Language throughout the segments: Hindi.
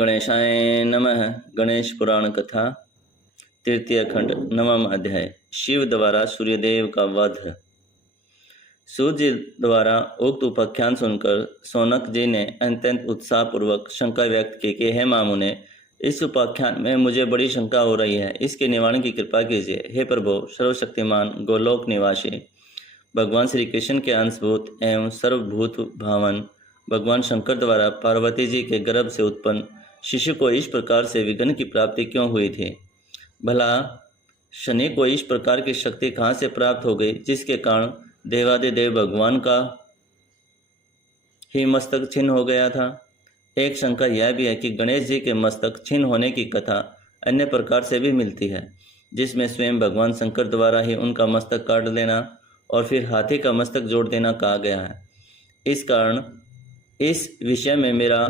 गणेशाय नमः। गणेश पुराण कथा तृतीय खंड नवम अध्याय। शिव द्वारा सूर्यदेव का वध। सूर्य द्वारा उक्त उपाख्यान सुनकर सौनक जी ने अत्यंत उत्साहपूर्वक शंका व्यक्त की कि हे मामुने, इस उपाख्यान में मुझे बड़ी शंका हो रही है, इसके निवारण की कृपा कीजिए। हे प्रभु सर्वशक्तिमान गोलोक निवासी, भगवान श्री कृष्ण के अंशभूत एवं सर्वभूत भावन भगवान शंकर द्वारा पार्वती जी के गर्भ से उत्पन्न शिशु को इस प्रकार से विघ्न की प्राप्ति क्यों हुई थी? भला शनि को इस प्रकार की शक्ति कहाँ से प्राप्त हो गई, जिसके कारण देवादिदेव भगवान का ही मस्तक छिन्न हो गया था? एक शंका यह भी है कि गणेश जी के मस्तक छिन्न होने की कथा अन्य प्रकार से भी मिलती है, जिसमें स्वयं भगवान शंकर द्वारा ही उनका मस्तक काट देना और फिर हाथी का मस्तक जोड़ देना कहा गया है। इस कारण इस विषय में मेरा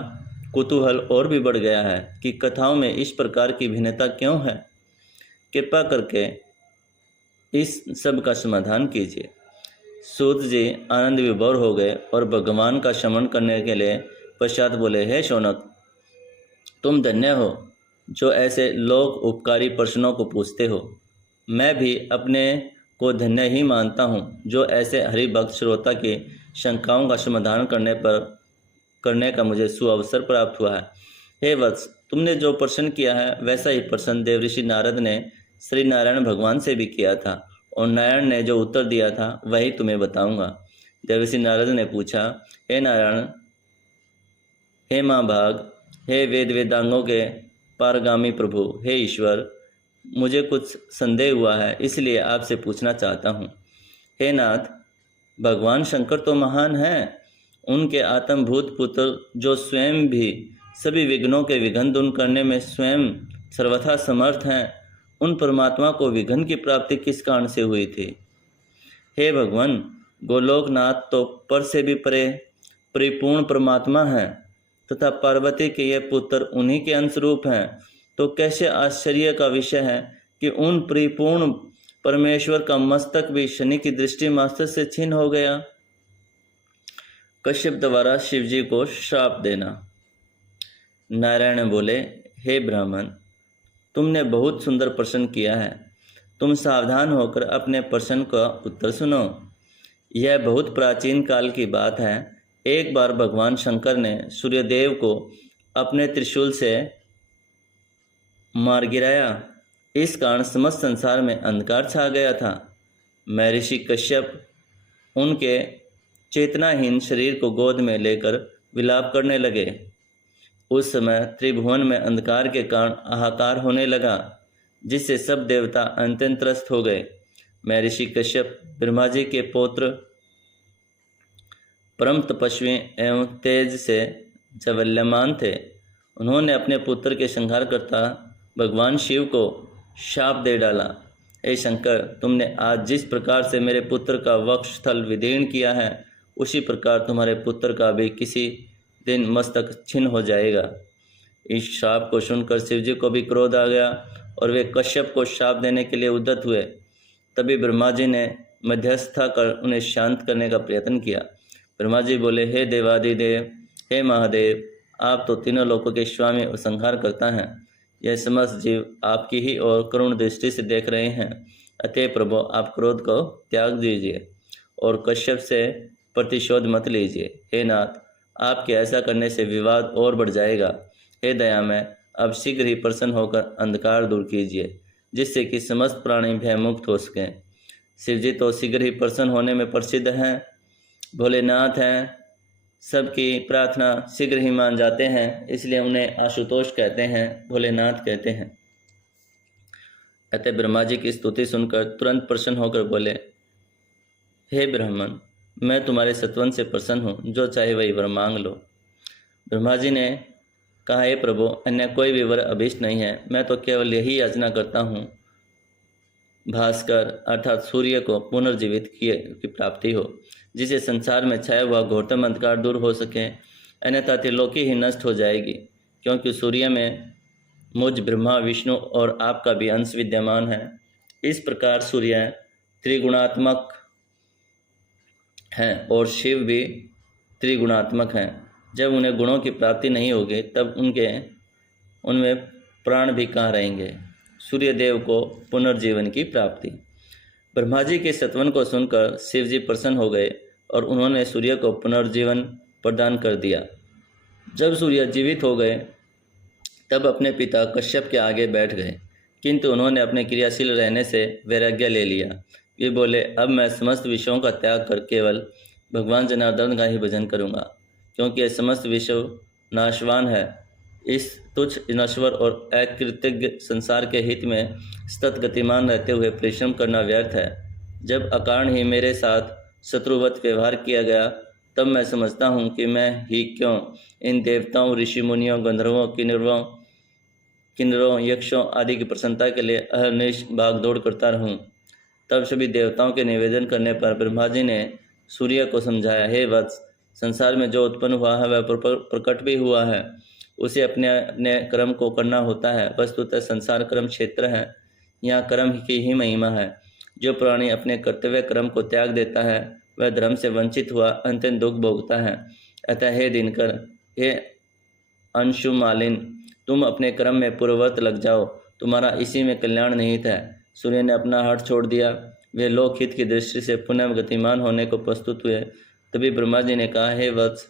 कुतूहल और भी बढ़ गया है कि कथाओं में इस प्रकार की भिन्नता क्यों है। कृपा करके इस सब का समाधान कीजिए। सूत जी आनंद विभोर हो गए और भगवान का शमन करने के लिए पश्चात बोले, हे शौनक, तुम धन्य हो जो ऐसे लोक उपकारी प्रश्नों को पूछते हो। मैं भी अपने को धन्य ही मानता हूँ जो ऐसे हरिभक्त श्रोता की शंकाओं का समाधान करने का मुझे सुअवसर प्राप्त हुआ है। हे वत्स, तुमने जो प्रश्न किया है वैसा ही प्रश्न देवऋषि नारद ने श्री नारायण भगवान से भी किया था, और नारायण ने जो उत्तर दिया था वही तुम्हें बताऊंगा। देवऋषि नारद ने पूछा, हे नारायण, हे महाभाग, हे वेद वेदांगों के पारगामी प्रभु, हे ईश्वर, मुझे कुछ संदेह हुआ है, इसलिए आपसे पूछना चाहता हूँ। हे नाथ, भगवान शंकर तो महान हैं, उनके आत्मभूत पुत्र जो स्वयं भी सभी विघ्नों के विघ्न दूर करने में स्वयं सर्वथा समर्थ हैं, उन परमात्मा को विघ्न की प्राप्ति किस कारण से हुई थी? हे भगवान, गोलोकनाथ तो पर से भी परे परिपूर्ण परमात्मा हैं तथा पार्वती के ये पुत्र उन्हीं के अंशरूप हैं, तो कैसे आश्चर्य का विषय है कि उन परिपूर्ण परमेश्वर का मस्तक भी शनि की दृष्टि मात्र से छिन्न हो गया। कश्यप द्वारा शिवजी को श्राप देना। नारायण बोले, हे ब्राह्मण, तुमने बहुत सुंदर प्रश्न किया है। तुम सावधान होकर अपने प्रश्न का उत्तर सुनो। यह बहुत प्राचीन काल की बात है। एक बार भगवान शंकर ने सूर्यदेव को अपने त्रिशूल से मार गिराया। इस कारण समस्त संसार में अंधकार छा गया था। महर्षि कश्यप उनके चेतनाहीन शरीर को गोद में लेकर विलाप करने लगे। उस समय त्रिभुवन में अंधकार के कारण हाहाकार होने लगा, जिससे सब देवता अत्यंत त्रस्त हो गए। महर्षि कश्यप ब्रह्मा जी के पौत्र, परम तपस्वी एवं तेज से ज्वल्यमान थे। उन्होंने अपने पुत्र के संहारकर्ता भगवान शिव को शाप दे डाला, हे शंकर, तुमने आज जिस प्रकार से मेरे पुत्र का वक्षस्थल विदीर्ण किया है, उसी प्रकार तुम्हारे पुत्र का भी किसी दिन मस्तक छिन्न हो जाएगा। इस शाप को सुनकर शिवजी को भी क्रोध आ गया और वे कश्यप को शाप देने के लिए उद्यत हुए। तभी ब्रह्मा जी ने मध्यस्थता कर उन्हें शांत करने का प्रयत्न किया। ब्रह्मा जी बोले, हे देवादिदेव, हे महादेव, आप तो तीनों लोकों के स्वामी और संहार करता हैं। यह समस्त जीव आपकी ही और करुण दृष्टि से देख रहे हैं। अतः प्रभु, आप क्रोध को त्याग दीजिए और कश्यप से प्रतिशोध मत लीजिए। हे नाथ, आपके ऐसा करने से विवाद और बढ़ जाएगा। हे दयामय, अब शीघ्र ही प्रसन्न होकर अंधकार दूर कीजिए, जिससे कि समस्त प्राणी भयमुक्त हो सकें। शिवजी तो शीघ्र ही प्रसन्न होने में प्रसिद्ध हैं, भोलेनाथ हैं, सबकी प्रार्थना शीघ्र ही मान जाते हैं, इसलिए उन्हें आशुतोष कहते हैं, भोलेनाथ कहते हैं। अतः ब्रह्मा जी की स्तुति सुनकर तुरंत प्रसन्न होकर बोले, हे ब्राह्मण, मैं तुम्हारे सत्वन से प्रसन्न हूँ, जो चाहे वही वर मांग लो। ब्रह्मा जी ने कहा, हे प्रभु, अन्य कोई भी वर अभीष्ट नहीं है, मैं तो केवल यही याचना करता हूँ, भास्कर अर्थात सूर्य को पुनर्जीवित किए की प्राप्ति हो, जिसे संसार में छाया हुआ घोरतम अंधकार दूर हो सके, अन्यथा त्रिलोकी ही नष्ट हो जाएगी, क्योंकि सूर्य में मुझ ब्रह्मा, विष्णु और आपका भी अंश विद्यमान है। इस प्रकार सूर्य त्रिगुणात्मक हैं और शिव भी त्रिगुणात्मक हैं। जब उन्हें गुणों की प्राप्ति नहीं होगी, तब उनके उनमें प्राण भी कहाँ रहेंगे। सूर्यदेव को पुनर्जीवन की प्राप्ति। ब्रह्मा जी के सत्वन को सुनकर शिव जी प्रसन्न हो गए और उन्होंने सूर्य को पुनर्जीवन प्रदान कर दिया। जब सूर्य जीवित हो गए तब अपने पिता कश्यप के आगे बैठ गए, किंतु उन्होंने अपने क्रियाशील रहने से वैराग्य ले लिया। वे बोले, अब मैं समस्त विषयों का त्याग कर केवल भगवान जनार्दन का ही भजन करूंगा, क्योंकि यह समस्त विषय नाशवान है। इस तुच्छ, नश्वर और अकृतज्ञ संसार के हित में सतत गतिमान रहते हुए परिश्रम करना व्यर्थ है। जब अकारण ही मेरे साथ शत्रुवत व्यवहार किया गया, तब मैं समझता हूँ कि मैं ही क्यों इन देवताओं, ऋषि मुनियों, गंधर्वों, किन्नरों, यक्षों आदि की प्रसन्नता के लिए अहर्निश भागदौड़ करता रहूं। तब सभी देवताओं के निवेदन करने पर ब्रह्मा जी ने सूर्य को समझाया, हे वत्स, संसार में जो उत्पन्न हुआ है वह प्रकट भी हुआ है। उसे अपने अपने कर्म को करना होता है। वस्तुतः संसार कर्म क्षेत्र है, यहाँ कर्म की ही महिमा है। जो प्राणी अपने कर्तव्य कर्म को त्याग देता है वह धर्म से वंचित हुआ अंतिम दुख भोगता है। अतः हे दिनकर, हे अंशुमालिन, तुम अपने कर्म में पूर्ववत लग जाओ, तुम्हारा इसी में कल्याण निहित है। सूर्य ने अपना हठ छोड़ दिया। वे लोकहित की दृष्टि से पुनः गतिमान होने को प्रस्तुत हुए। तभी ब्रह्मा जी ने कहा, हे वत्स,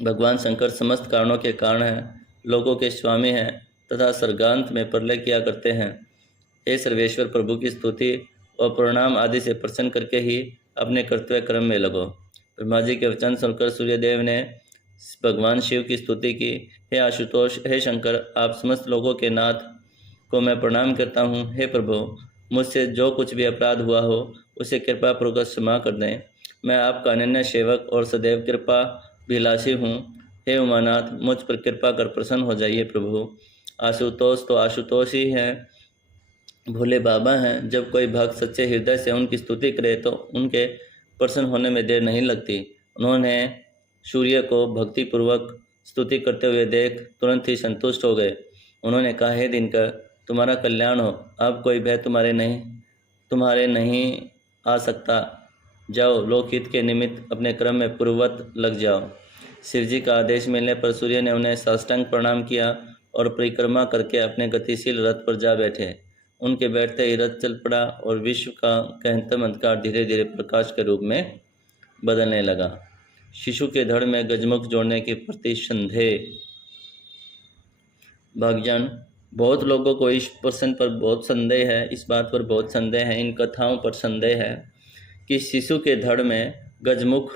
भगवान शंकर समस्त कारणों के कारण हैं, लोगों के स्वामी हैं तथा सर्गांत में प्रलय किया करते हैं। हे सर्वेश्वर, प्रभु की स्तुति और प्रणाम आदि से प्रसन्न करके ही अपने कर्तव्य कर्म में लगो। ब्रह्मा जी के वचन सुनकर सूर्यदेव ने भगवान शिव की स्तुति की। हे आशुतोष, हे शंकर, आप समस्त लोगों के नाथ को मैं प्रणाम करता हूँ। हे प्रभु, मुझसे जो कुछ भी अपराध हुआ हो उसे कृपा पूर्वक क्षमा कर दें। मैं आपका अनन्य सेवक और सदैव कृपा अभिलाषी हूँ। हे उमानाथ, मुझ पर कृपा कर प्रसन्न हो जाइए प्रभु। आशुतोष तो आशुतोष ही हैं, भोले बाबा हैं। जब कोई भक्त सच्चे हृदय से उनकी स्तुति करे तो उनके प्रसन्न होने में देर नहीं लगती। उन्होंने सूर्य को भक्तिपूर्वक स्तुति करते हुए देख तुरंत ही संतुष्ट हो गए। उन्होंने कहा, हे दिनकर, तुम्हारा कल्याण हो। अब कोई भय तुम्हारे नहीं आ सकता। जाओ, लोकहित के निमित्त अपने क्रम में पूर्ववत लग जाओ। शिव जी का आदेश मिलने पर सूर्य ने उन्हें साष्टांग प्रणाम किया और परिक्रमा करके अपने गतिशील रथ पर जा बैठे। उनके बैठते ही रथ चल पड़ा और विश्व का गहनतम अंधकार धीरे धीरे प्रकाश के रूप में बदलने लगा। शिशु के धड़ में गजमुख जोड़ने के प्रति संदेह। भागजान, बहुत लोगों को इस प्रश्न पर बहुत संदेह है, इस बात पर बहुत संदेह है, इन कथाओं पर संदेह है कि शिशु के धड़ में गजमुख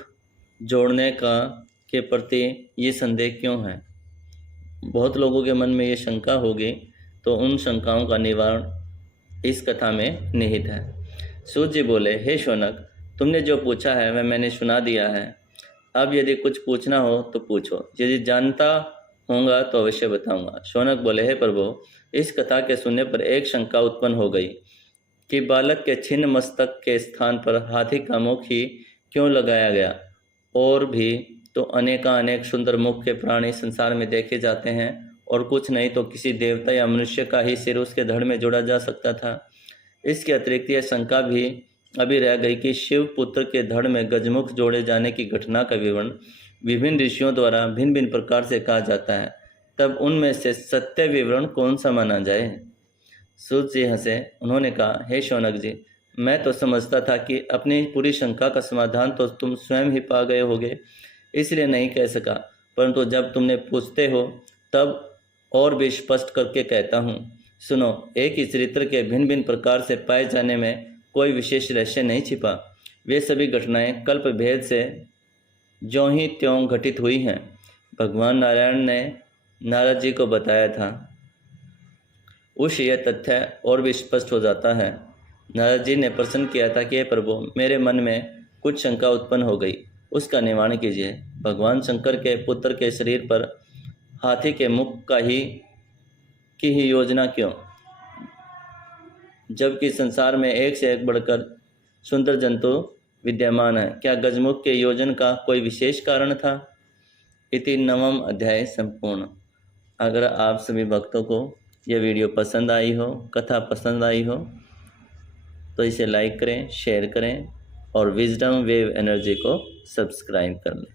जोड़ने के प्रति ये संदेह क्यों है। बहुत लोगों के मन में ये शंका होगी, तो उन शंकाओं का निवारण इस कथा में निहित है। सूत जी बोले, हे शौनक, तुमने जो पूछा है वह मैंने सुना दिया है। अब यदि कुछ पूछना हो तो पूछो, यदि जानता होगा तो अवश्य बताऊंगा। शौनक बोले, हे प्रभु, इस कथा के सुनने पर एक शंका उत्पन्न हो गई कि बालक के छिन्न मस्तक के स्थान पर हाथी का मुख ही क्यों लगाया गया। और भी तो अनेक सुंदर मुख के प्राणी संसार में देखे जाते हैं, और कुछ नहीं तो किसी देवता या मनुष्य का ही सिर उसके धड़ में जोड़ा जा सकता था। इसके अतिरिक्त यह शंका भी अभी रह गई कि शिव पुत्र के धड़ में गजमुख जोड़े जाने की घटना का विवरण विभिन्न ऋषियों द्वारा भिन्न भिन्न प्रकार से कहा जाता है। तब उनमें से सत्य विवरण कौन सा माना जाए। सूत जी हंसे। उन्होंने कहा, हे शौनक जी, मैं तो समझता था कि अपनी पूरी शंका का समाधान तो तुम स्वयं ही पा गए होगे, इसलिए नहीं कह सका, परंतु जब तुमने पूछते हो तब और भी स्पष्ट करके कहता हूँ। सुनो, एक ही चरित्र के भिन्न भिन्न प्रकार से पाए जाने में कोई विशेष रहस्य नहीं छिपा। वे सभी घटनाएं कल्प भेद से ज्यों ही त्यों घटित हुई हैं। भगवान नारायण ने नारद जी को बताया था, उस यह तथ्य और भी स्पष्ट हो जाता है। नारद जी ने प्रश्न किया था कि हे प्रभु, मेरे मन में कुछ शंका उत्पन्न हो गई, उसका निवारण कीजिए। भगवान शंकर के पुत्र के शरीर पर हाथी के मुख की ही योजना क्यों, जबकि संसार में एक से एक बढ़कर सुंदर जंतु विद्यमान है। क्या गजमुख के योजन का कोई विशेष कारण था। इति 9वां अध्याय संपूर्ण। अगर आप सभी भक्तों को यह वीडियो पसंद आई हो, कथा पसंद आई हो, तो इसे लाइक करें, शेयर करें और विजडम वेव एनर्जी को सब्सक्राइब कर लें।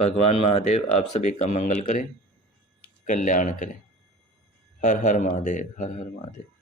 भगवान महादेव आप सभी का मंगल करें। कल्याण करें। हर हर महादेव, हर हर महादेव।